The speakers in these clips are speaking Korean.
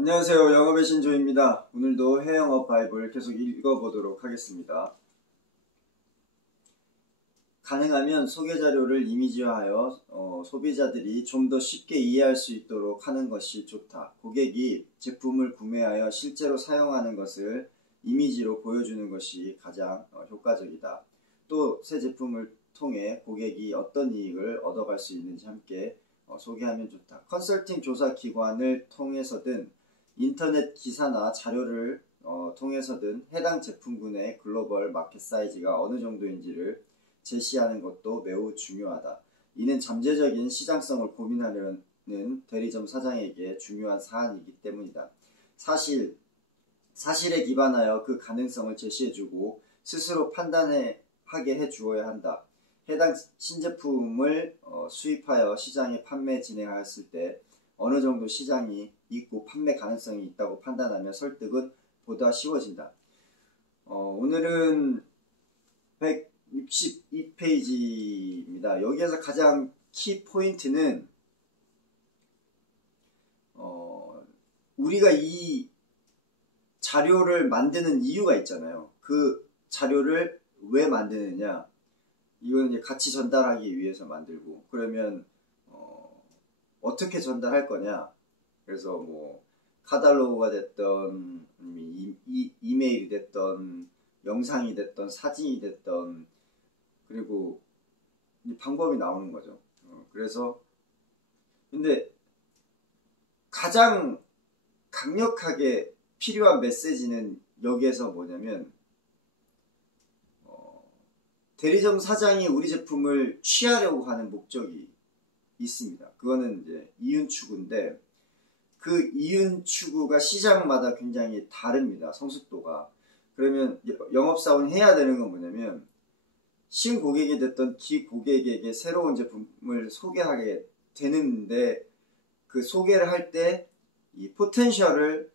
안녕하세요. 영업의 신조입니다. 오늘도 해영업 바이블 계속 읽어보도록 하겠습니다. 가능하면 소개자료를 이미지화하여 소비자들이 좀 더 쉽게 이해할 수 있도록 하는 것이 좋다. 고객이 제품을 구매하여 실제로 사용하는 것을 이미지로 보여주는 것이 가장 효과적이다. 또 새 제품을 통해 고객이 어떤 이익을 얻어갈 수 있는지 함께 소개하면 좋다. 컨설팅 조사 기관을 통해서든 인터넷 기사나 자료를 통해서든 해당 제품군의 글로벌 마켓 사이즈가 어느 정도인지를 제시하는 것도 매우 중요하다. 이는 잠재적인 시장성을 고민하려는 대리점 사장에게 중요한 사안이기 때문이다. 사실에 기반하여 그 가능성을 제시해주고 스스로 판단하게 해주어야 한다. 해당 신제품을 수입하여 시장에 판매 진행하였을 때 어느 정도 시장이 있고 판매 가능성이 있다고 판단하면 설득은 보다 쉬워진다. 오늘은 162페이지입니다. 여기에서 가장 키 포인트는 우리가 이 자료를 만드는 이유가 있잖아요. 그 자료를 왜 만드느냐, 이건 이제 같이 전달하기 위해서 만들고, 그러면 어떻게 전달할 거냐. 그래서 뭐 카탈로그가 됐던 이메일이 됐던 영상이 됐던 사진이 됐던, 그리고 이 방법이 나오는 거죠. 그래서 근데 가장 강력하게 필요한 메시지는 여기에서 뭐냐면, 대리점 사장이 우리 제품을 취하려고 하는 목적이 있습니다. 그거는 이제 이윤 추구인데, 그 이윤 추구가 시장마다 굉장히 다릅니다. 성숙도가. 그러면 영업사원이 해야 되는 건 뭐냐면, 신고객이 됐던 기고객에게 새로운 제품을 소개하게 되는데, 그 소개를 할 때 이 포텐셜을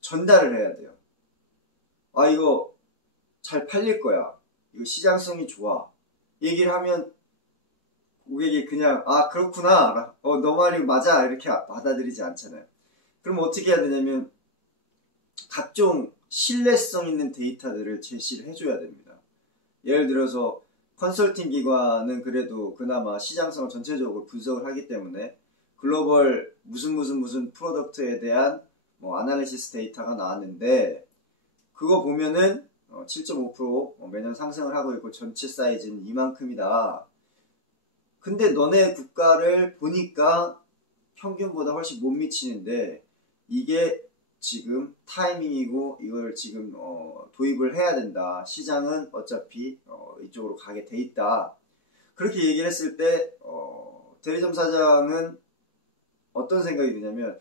전달을 해야 돼요. 아, 이거 잘 팔릴 거야. 이거 시장성이 좋아. 얘기를 하면 고객이 그냥 아 그렇구나, 너 말이 맞아, 이렇게 받아들이지 않잖아요. 그럼 어떻게 해야 되냐면 각종 신뢰성 있는 데이터들을 제시를 해줘야 됩니다. 예를 들어서 컨설팅 기관은 그래도 그나마 시장성을 전체적으로 분석을 하기 때문에 글로벌 무슨 프로덕트에 대한 아날리시스 데이터가 나왔는데, 그거 보면은 7.5% 매년 상승을 하고 있고 전체 사이즈는 이만큼이다. 근데 너네 국가를 보니까 평균보다 훨씬 못 미치는데, 이게 지금 타이밍이고 이걸 지금 도입을 해야 된다. 시장은 어차피 이쪽으로 가게 돼 있다. 그렇게 얘기를 했을 때 대리점 사장은 어떤 생각이 드냐면,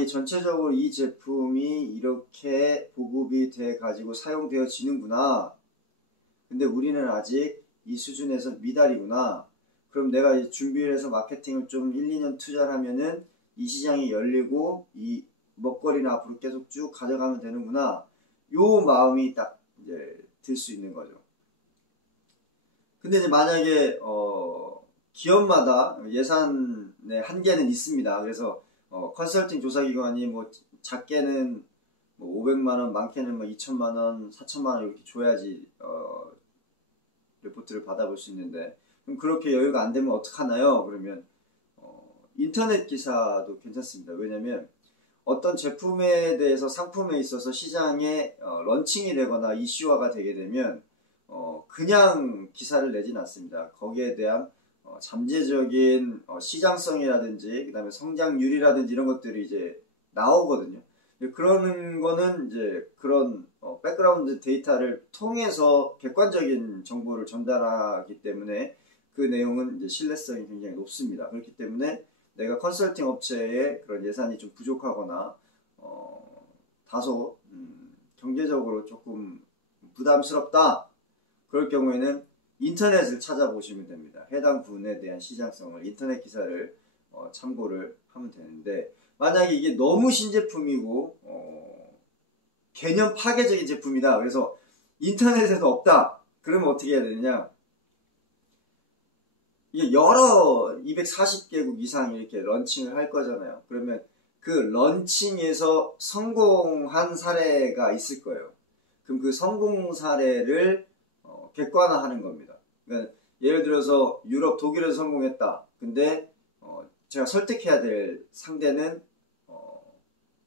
이 전체적으로 이 제품이 이렇게 보급이 돼 가지고 사용되어지는구나. 근데 우리는 아직 이 수준에서 미달이구나. 그럼 내가 준비를 해서 마케팅을 좀 1, 2년 투자를 하면은 이 시장이 열리고 이 먹거리는 앞으로 계속 쭉 가져가면 되는구나. 요 마음이 딱 이제 들 수 있는 거죠. 근데 이제 만약에 기업마다 예산의 한계는 있습니다. 그래서 컨설팅 조사기관이 작게는 500만원, 많게는 2천만원, 4천만원 이렇게 줘야지 리포트를 받아볼 수 있는데, 그럼 그렇게 여유가 안 되면 어떡하나요? 그러면 인터넷 기사도 괜찮습니다. 왜냐면 어떤 제품에 대해서, 상품에 있어서 시장에 런칭이 되거나 이슈화가 되게 되면 그냥 기사를 내진 않습니다. 거기에 대한 잠재적인 시장성이라든지 그 다음에 성장률이라든지 이런 것들이 이제 나오거든요. 그러는 거는 이제 그런 백그라운드 데이터를 통해서 객관적인 정보를 전달하기 때문에 그 내용은 이제 신뢰성이 굉장히 높습니다. 그렇기 때문에 내가 컨설팅 업체에 그런 예산이 좀 부족하거나 다소 경제적으로 조금 부담스럽다, 그럴 경우에는 인터넷을 찾아보시면 됩니다. 해당 분에 대한 시장성을, 인터넷 기사를 참고를 하면 되는데, 만약에 이게 너무 신제품이고 개념 파괴적인 제품이다, 그래서 인터넷에도 없다, 그러면 어떻게 해야 되느냐, 이게 여러 240개국 이상 이렇게 런칭을 할 거잖아요. 그러면 그 런칭에서 성공한 사례가 있을 거예요. 그럼 그 성공 사례를 객관화하는 겁니다. 그러니까 예를 들어서 유럽, 독일에서 성공했다. 근데 제가 설득해야 될 상대는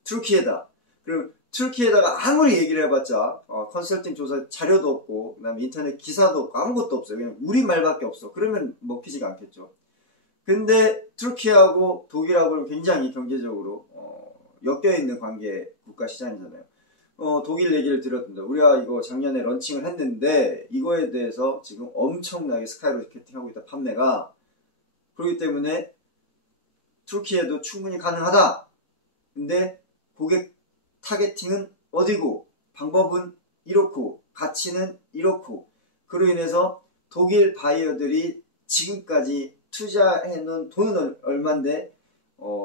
튀르키예다. 그럼 튀르키예다가 아무리 얘기를 해봤자 컨설팅 조사 자료도 없고 그다음에 인터넷 기사도 없고 아무것도 없어요. 그냥 우리 말밖에 없어. 그러면 먹히지가 않겠죠. 근데 튀르키예하고 독일하고는 굉장히 경제적으로 엮여있는 관계 국가 시장이잖아요. 독일 얘기를 들었습니다. 우리가 이거 작년에 런칭을 했는데 이거에 대해서 지금 엄청나게 스카이로켓팅하고 있다, 판매가. 그렇기 때문에 튀르키예도 충분히 가능하다. 근데 고객 타겟팅은 어디고, 방법은 이렇고, 가치는 이렇고, 그로 인해서 독일 바이어들이 지금까지 투자해놓은 돈은 얼만데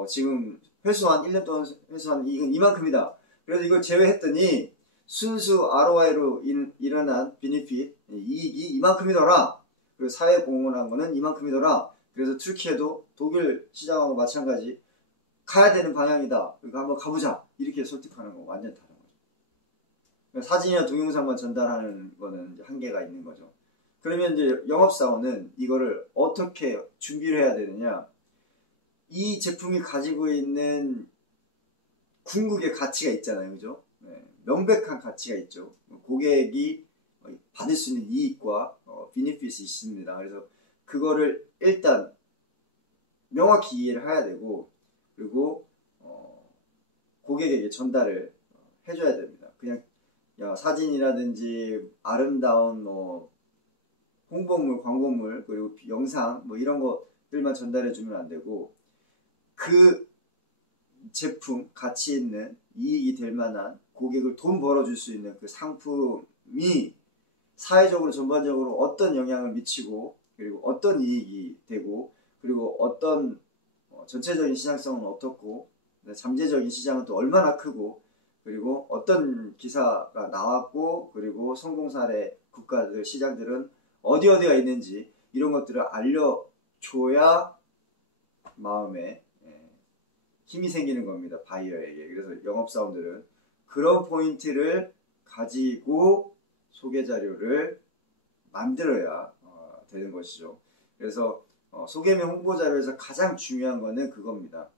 지금 회수한 1년 동안 회수한 이익은 이만큼이다. 그래서 이걸 제외했더니 순수 ROI로 일어난 베니핏, 이익이 이만큼이더라. 그리고 사회 공헌한 거는 이만큼이더라. 그래서 튀르키예도 독일 시장하고 마찬가지 가야 되는 방향이다. 그러니까 한번 가보자. 이렇게 설득하는 거 완전 다른 거죠. 그러니까 사진이나 동영상만 전달하는 거는 이제 한계가 있는 거죠. 그러면 이제 영업사원은 이거를 어떻게 준비를 해야 되느냐. 이 제품이 가지고 있는 궁극의 가치가 있잖아요. 그죠? 네, 명백한 가치가 있죠. 고객이 받을 수 있는 이익과 베니핏이 있습니다. 그래서 그거를 일단 명확히 이해를 해야 되고, 그리고 고객에게 전달을 해줘야 됩니다. 그냥 사진이라든지 아름다운 홍보물, 광고물, 그리고 영상 이런 것들만 전달해주면 안 되고, 그 제품, 가치 있는, 이익이 될 만한, 고객을 돈 벌어줄 수 있는 그 상품이 사회적으로 전반적으로 어떤 영향을 미치고, 그리고 어떤 이익이 되고, 그리고 어떤 전체적인 시장성은 어떻고, 잠재적인 시장은 또 얼마나 크고, 그리고 어떤 기사가 나왔고, 그리고 성공 사례 국가들, 시장들은 어디가 있는지, 이런 것들을 알려줘야 마음에 힘이 생기는 겁니다. 바이어에게. 그래서 영업사원들은 그런 포인트를 가지고 소개 자료를 만들어야 되는 것이죠. 그래서 소개명 홍보 자료에서 가장 중요한 거는 그겁니다.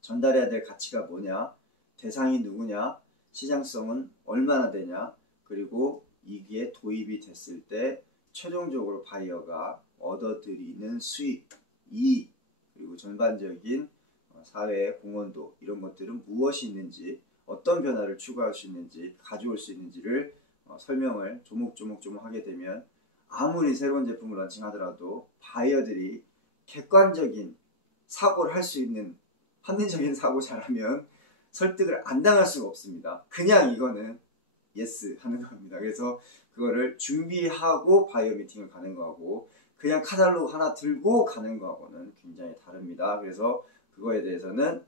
전달해야 될 가치가 뭐냐, 대상이 누구냐, 시장성은 얼마나 되냐, 그리고 이게 도입이 됐을 때 최종적으로 바이어가 얻어들이는 수익, 이익, 그리고 전반적인 사회의 공헌도, 이런 것들은 무엇이 있는지, 어떤 변화를 추구할 수 있는지, 가져올 수 있는지를 설명을 조목조목 하게 되면 아무리 새로운 제품을 런칭하더라도 바이어들이 객관적인 사고를 할 수 있는, 합리적인 사고 잘하면 설득을 안 당할 수가 없습니다. 그냥 이거는 예스 하는 겁니다. 그래서 그거를 준비하고 바이어 미팅을 가는 거하고 그냥 카탈로그 하나 들고 가는 거하고는 굉장히 다릅니다. 그래서 그거에 대해서는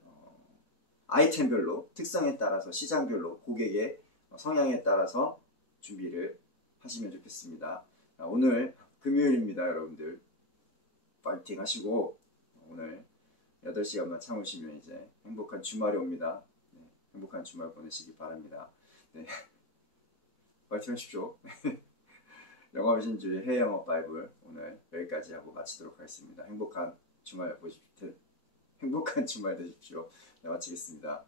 아이템별로, 특성에 따라서, 시장별로, 고객의 성향에 따라서 준비를 하시면 좋겠습니다. 오늘 금요일입니다. 여러분들 파이팅 하시고 오늘 8시간만 참으시면 이제 행복한 주말이 옵니다. 네, 행복한 주말 보내시기 바랍니다. 네. 파이팅 하십시오. 영업의 신주의 해외영업 바이블 오늘 여기까지 하고 마치도록 하겠습니다. 행복한 주말 되십시오. 네, 마치겠습니다.